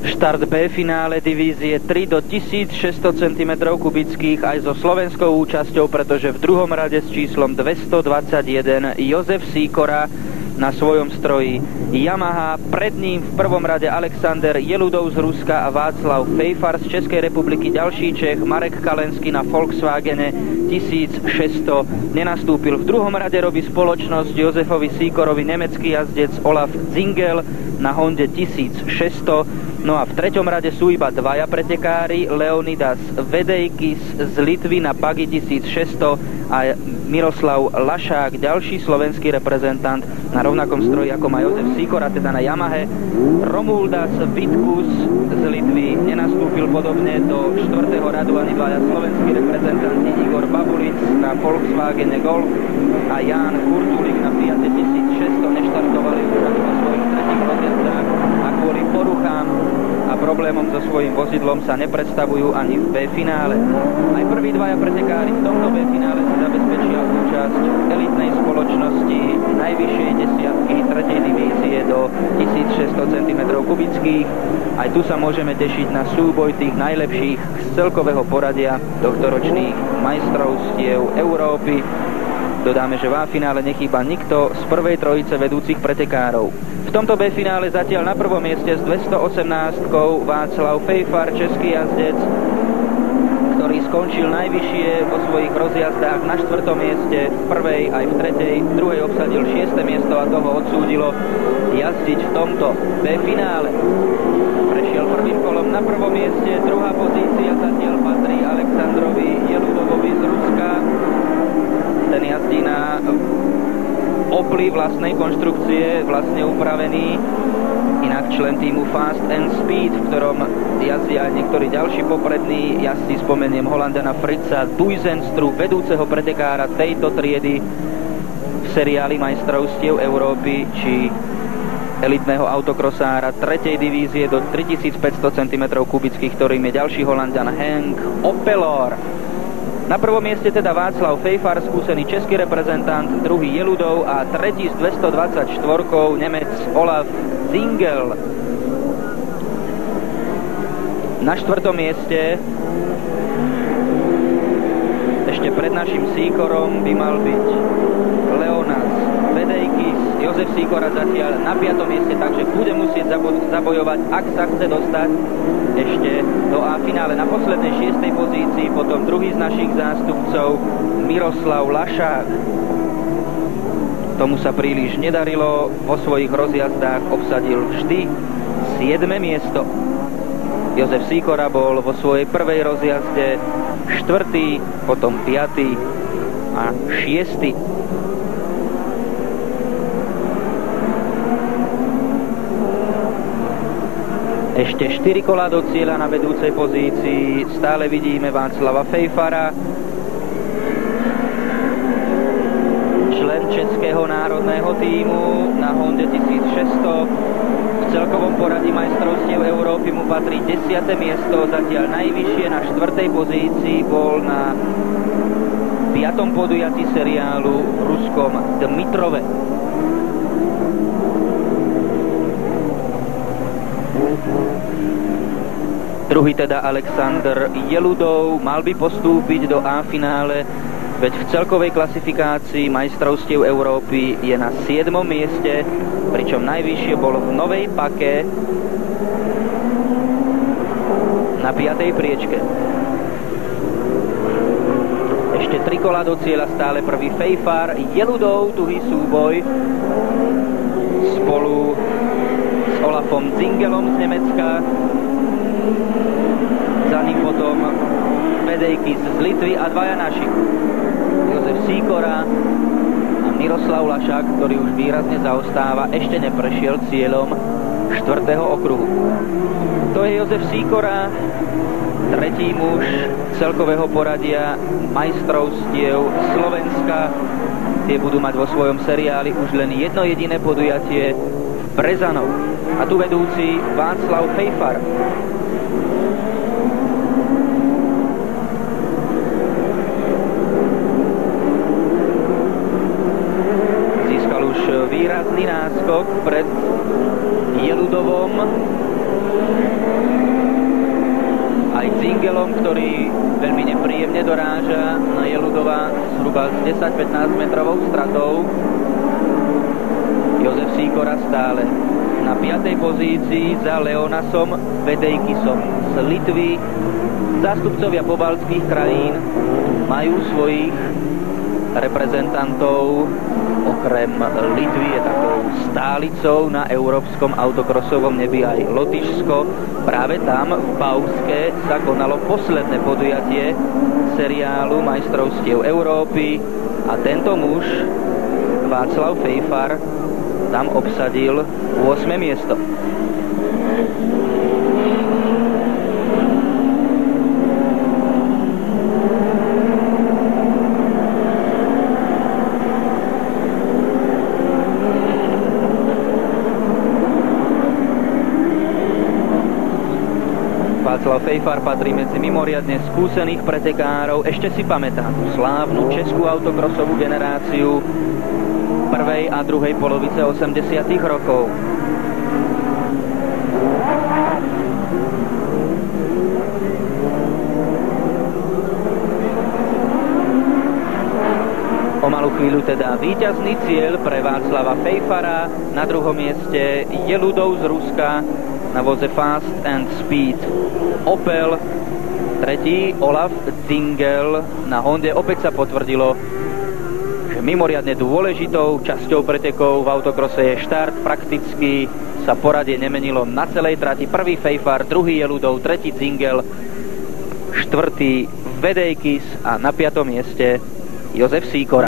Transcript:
Štart B finále divízie 3 do 1600 cm3 aj so slovenskou účasťou, pretože v druhom rade s číslom 221 Jozef Sýkora na svojom stroji Yamaha, pred ním v prvom rade Alexander Jeludov z Ruska a Václav Fejfar z Českej republiky, ďalší Čech Marek Kalenský na Volkswagene 1600 nenastúpil. V druhom rade robí spoločnosť Jozefovi Sýkorovi nemecký jazdec Olaf Zingel na Honde 1600. No a v treťom rade sú iba dvaja pretekári, Leonidas Vedejkis z Litvy na Buggy 1600 a Miroslav Lašák, ďalší slovenský reprezentant na rovnakom stroji ako má Jozef Sýkora, teda na Yamahe. Romuldas Vitkus z Litvy nenastúpil, podobne do štvrtého radu ani dvaja slovenskí reprezentanti, Igor Babulic na Volkswagene Golf a Ján Kurtulik na Fiat 1600 neštartovali už ani vo svojich tretích rozjazdách a kvôli poruchám a problémom so svojím vozidlom sa nepredstavujú ani v B finále. Aj prví dvaja pretekári v tomto B finále si zabezpečia účasť v elitnej spoločnosti najvyššej desiatky tretej divízie do 1600 cm3. Aj tu sa môžeme tešiť na súboj tých najlepších z celkového poradia tohtoročných majstrovstiev Európy. Dodáme, že v A finále nechýba nikto z prvej trojice vedúcich pretekárov. V tomto B finále zatiaľ na prvom mieste s 218-kou Václav Fejfar, český jazdec, ktorý skončil najvyššie vo svojich rozjazdách na štvrtom mieste, v prvej aj v tretej, v druhej obsadil 6. miesto a toho odsúdilo jazdiť v tomto B finále. Prešiel prvým kolom na prvom mieste, druhá pozícia zatiaľ patrí Alexandrovi Jeludovovi z Ruska. Ten jazdí na Opli vlastnej konštrukcie, vlastne upravený, inak člen týmu Fast and Speed, v ktorom jazdia aj niektorí ďalší poprední jazdci, spomeniem Holandana Fritza Duisenstru, vedúceho pretekára tejto triedy v seriáli majstrovstiev Európy, či elitného autokrosára 3. divízie do 3500 cm3, ktorým je ďalší Holandan Henk Opelor. Na prvom mieste teda Václav Fejfar, skúsený český reprezentant, druhý Jeludov a tretí s 224 Nemec Olaf Zingel. Na štvrtom mieste ešte pred našim Sýkorom by mal byť Leonas Vedejkis. Jozef Sýkora zatiaľ na 5. mieste, takže bude musieť zabojovať, ak sa chce dostať ešte do A finále. Na poslednej 6. pozícii potom druhý z našich zástupcov Miroslav Lašák. Tomu sa príliš nedarilo, vo svojich rozjazdách obsadil vždy 7. miesto. Jozef Sýkora bol vo svojej prvej rozjazde 4., potom 5. a 6. Ešte 4 kolá do cieľa na vedúcej pozícii. Stále vidíme Václava Fejfara, člen českého národného tímu na Honde 1600. V celkovom poradí majstrovstiev Európy mu patrí 10. miesto, zatiaľ najvyššie na 4. pozícii bol na 5. podujatí seriálu v ruskom Dmitrove. Druhý teda Alexander Jeludov mal by postúpiť do A finále, veď v celkovej klasifikácii majstrovstiev Európy je na 7. mieste, pričom najvyššie bolo v Novej Pake na 5. priečke. Ešte 3 kola do cieľa, stále prvý Fejfar, Jeludov, tuhý súboj spolu s Olafom Zingelom z Nemecka. Za ním potom Vedejkis z Litvy a dvaja naši, Jozef Sýkora a Miroslav Lašák, ktorý už výrazne zaostáva, ešte neprešiel cieľom 4. okruhu. To je Jozef Sýkora, tretí muž celkového poradia majstrovstiev Slovenska. Tie budú mať vo svojom seriáli už len jedno jediné podujatie v Brezanov. A tu vedúci Václav Fejfar. výrazný náskok pred Jeludovom aj Zingelom, ktorý veľmi nepríjemne doráža na Jeludova zhruba s 10-15 metrovou stratou. Jozef Sýkora stále na 5. pozícii za Leonasom Vedejkisom z Litvy. Zástupcovia pobaltských krajín majú svojich reprezentantov. Okrem Litvy je takou stálicou na európskom autokrosovom nebi aj Lotyšsko. Práve tam v Bauske sa konalo posledné podujatie seriálu majstrovstiev Európy a tento muž, Václav Fejfar, tam obsadil 8. miesto. Václav Fejfar patrí medzi mimoriadne skúsených pretekárov. Ešte si pamätám tú slávnu českú autokrosovú generáciu prvej a druhej polovice 80. rokov. O malú chvíľu teda víťazný cieľ pre Václava Fejfara. Na druhom mieste Jeludov z Ruska na voze Fast and Speed Opel. Tretí Olaf Zingel na Honde. Opäť sa potvrdilo, že mimoriadne dôležitou časťou pretekov v autokrose je štart. Prakticky sa poradie nemenilo na celej trati. Prvý Fejfar, druhý Jeludov, tretí Zingel, štvrtý Vedejkis a na 5. mieste Jozef Sýkora.